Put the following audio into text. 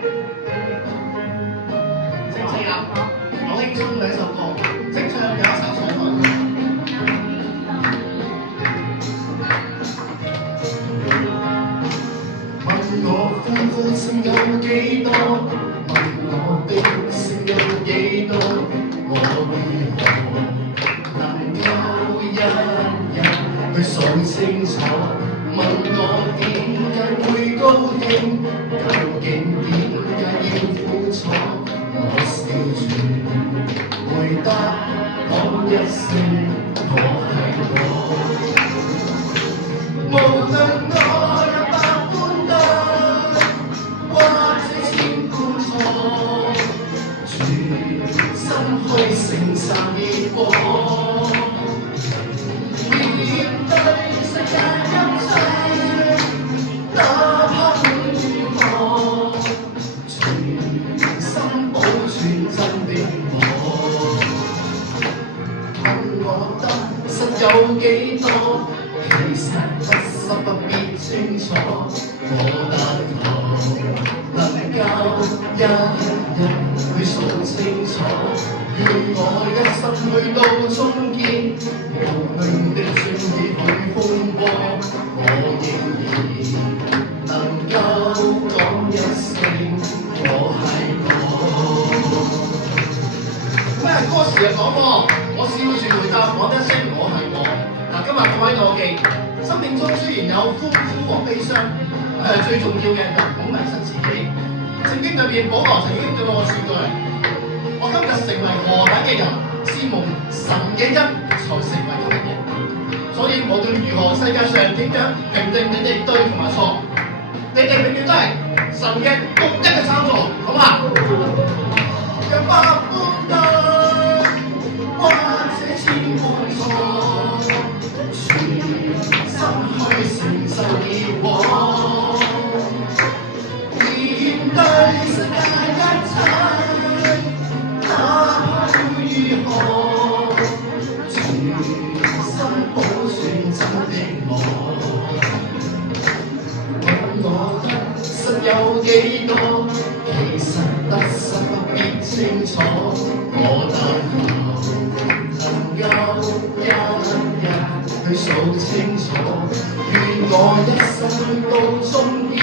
識唔識啊？好輕鬆嘅一首歌，識唱有一首上台。問我歡呼聲有幾多？問我的聲有幾多？我如何能夠一日去數清楚？問我點解會高興？究竟點解要苦楚？我笑住回答講一聲我係我。無論我有百般得，或者千般錯，全心去承受結果。面對世界一切，哪怕會如何，全心保存真的我。問我得失有幾多？其實得失不必清楚，我但求能夠一日去數清楚。願我一生去到終結，無論的轉移去風波，我仍然能夠講一聲我係我。咩歌詞又講喎？我笑住回答講一聲我係我。嗱，今日各位我記，生命中雖然有歡呼和悲傷，最重要嘅就唔好迷失自己。聖經裏邊保羅曾經對我說過：我今日成為何等嘅人，是蒙神嘅恩才成為咁嘅人。所以無論如何，世界上點樣評定你哋對同埋錯，你哋永遠都係神嘅獨一嘅參照，好嘛？有百般得，或者千般錯，全心去承受結果。面對世界一切，哪怕會如何，全心保存真的我。問我得失有幾多？其實得失不必清楚，我但求能夠一日去數清楚。願我一生去到終結。